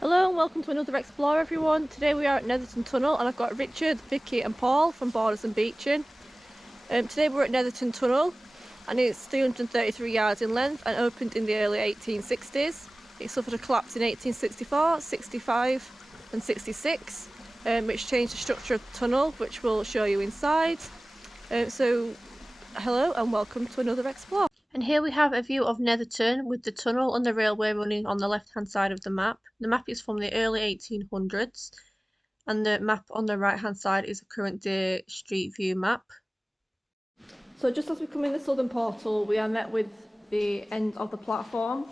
Hello and welcome to another Explore everyone. Today we are at Netherton Tunnel and I've got Richard, Vicky and Paul from Borders and Beaching. Today we're at Netherton Tunnel and it's 333 yards in length and opened in the early 1860s. It suffered a collapse in 1864, 65 and 66 which changed the structure of the tunnel, which we'll show you inside. So hello and welcome to another Explore. And here we have a view of Netherton with the tunnel and the railway running on the left hand side of the map. The map is from the early 1800s and the map on the right hand side is a current day street view map. So just as we come in the southern portal, we are met with the end of the platform.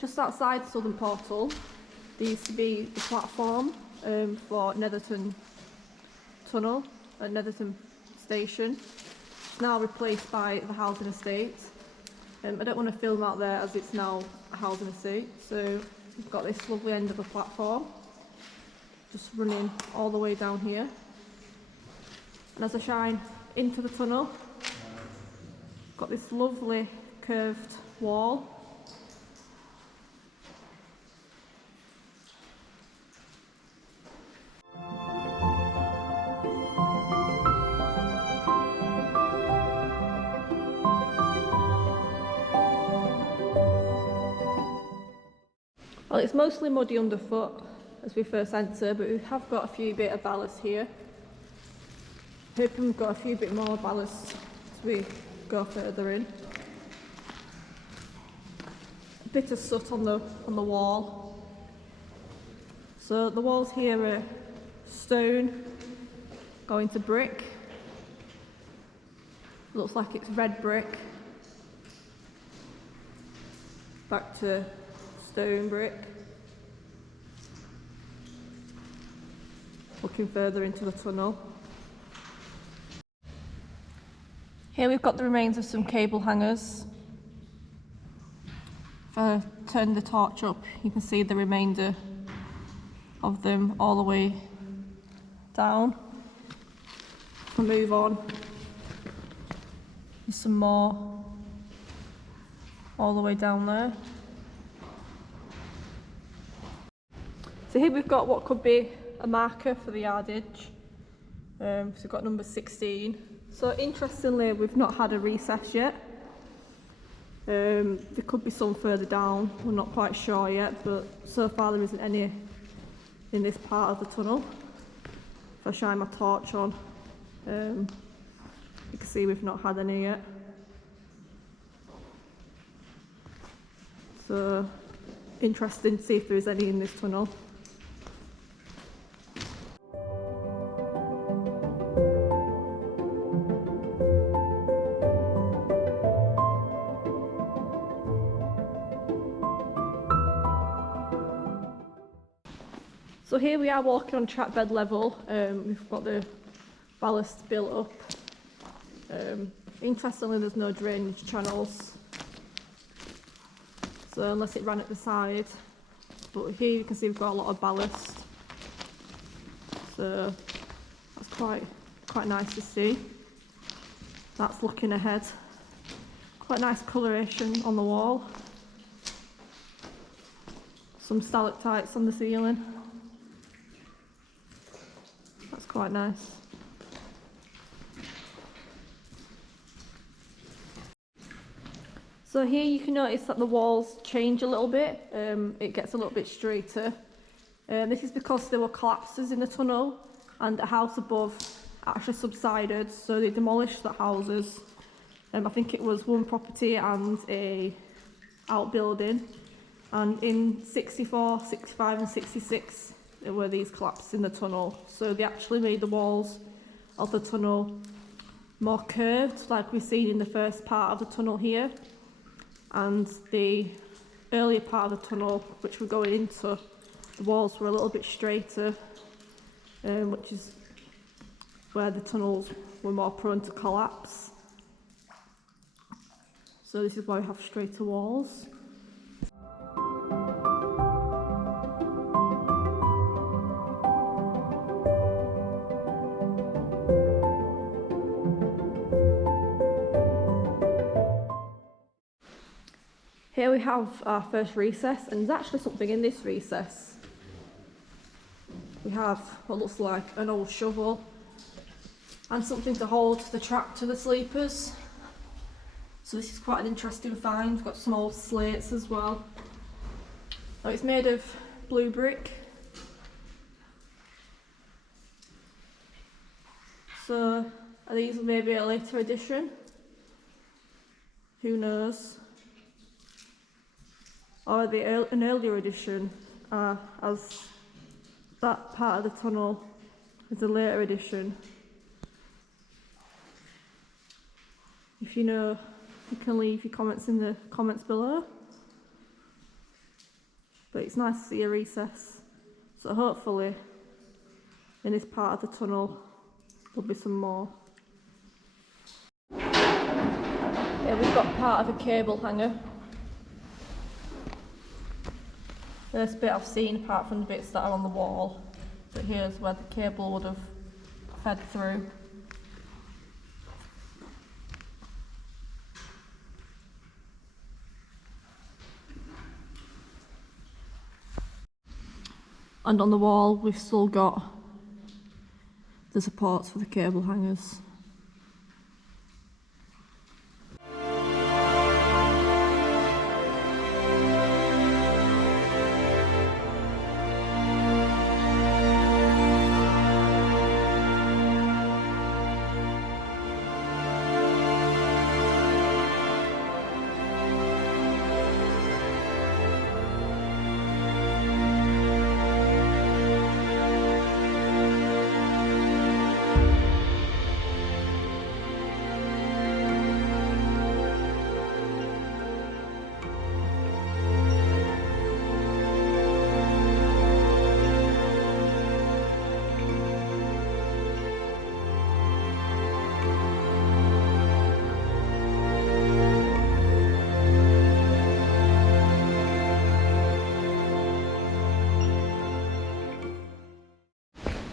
Just outside the southern portal there used to be the platform for Netherton Tunnel at Netherton Station. It's now replaced by the housing estate. I don't want to film out there as it's now a housing estate, so we've got this lovely end of the platform just running all the way down here, and as I shine into the tunnel, got this lovely curved wall. Well, it's mostly muddy underfoot as we first enter, but we have got a few bit of ballast here. Hoping we've got a few bit more ballast as we go further in. A bit of soot on the wall. So the walls here are stone going to brick. Looks like it's red brick. Back to stone brick. Looking further into the tunnel. Here we've got the remains of some cable hangers. If I turn the torch up, you can see the remainder of them all the way down. We'll move on. There's some more all the way down there. So here we've got what could be a marker for the yardage. So we've got number 16. So interestingly, we've not had a recess yet. There could be some further down, we're not quite sure yet, but so far there isn't any in this part of the tunnel. If I shine my torch on, you can see we've not had any yet. So interesting to see if there is any in this tunnel. So here we are walking on track bed level. We've got the ballast built up. Interestingly, there's no drainage channels, so unless it ran at the side. But here you can see we've got a lot of ballast, so that's quite nice to see. That's looking ahead. Quite nice coloration on the wall. Some stalactites on the ceiling. Quite nice. So here you can notice that the walls change a little bit, it gets a little bit straighter. This is because there were collapses in the tunnel and the house above actually subsided, so they demolished the houses. I think it was one property and a outbuilding, and in 64, 65 and 66 there were these collapses in the tunnel, so they actually made the walls of the tunnel more curved, like we've seen in the first part of the tunnel here, and the earlier part of the tunnel which we're going into, the walls were a little bit straighter, which is where the tunnels were more prone to collapse. So this is why we have straighter walls. Here we have our first recess, and there's actually something in this recess. We have what looks like an old shovel and something to hold the trap to the sleepers. So this is quite an interesting find. We've got some old slates as well. Now it's made of blue brick. So are these maybe a later edition? Who knows? Or an earlier edition, as that part of the tunnel is a later edition. If you know, you can leave your comments in the comments below. But it's nice to see a recess. So hopefully in this part of the tunnel there'll be some more. Yeah, we've got part of a cable hanger. First bit I've seen apart from the bits that are on the wall, but here's where the cable would have fed through. And on the wall we've still got the supports for the cable hangers.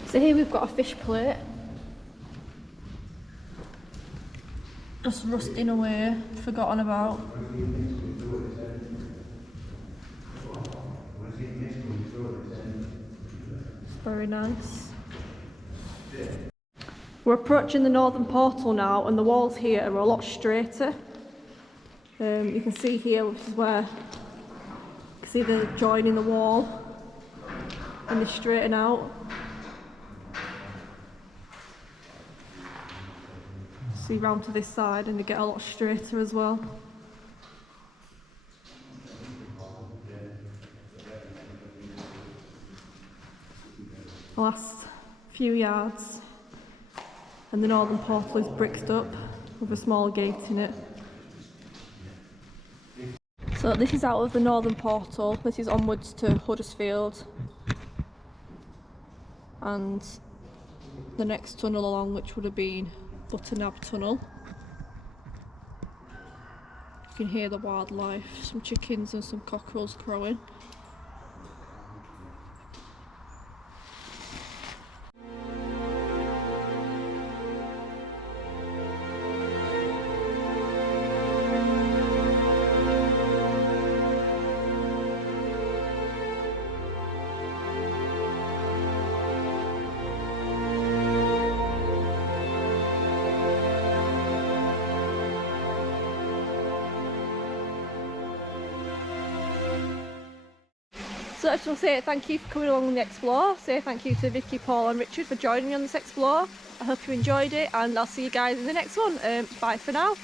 So here we've got a fish plate, just rusting away, forgotten about. Very nice. We're approaching the northern portal now, and the walls here are a lot straighter. You can see here, which is where you can see the join in the wall, and they straighten out. See round to this side and they get a lot straighter as well. The last few yards and the northern portal is bricked up with a small gate in it. So this is out of the northern portal, this is onwards to Huddersfield and the next tunnel along, which would have been Netherton Tunnel. You can hear the wildlife, some chickens and some cockerels crowing. So I just want to say thank you for coming along on the explore. Say thank you to Vicky, Paul and Richard for joining me on this explore. I hope you enjoyed it, and I'll see you guys in the next one. Bye for now.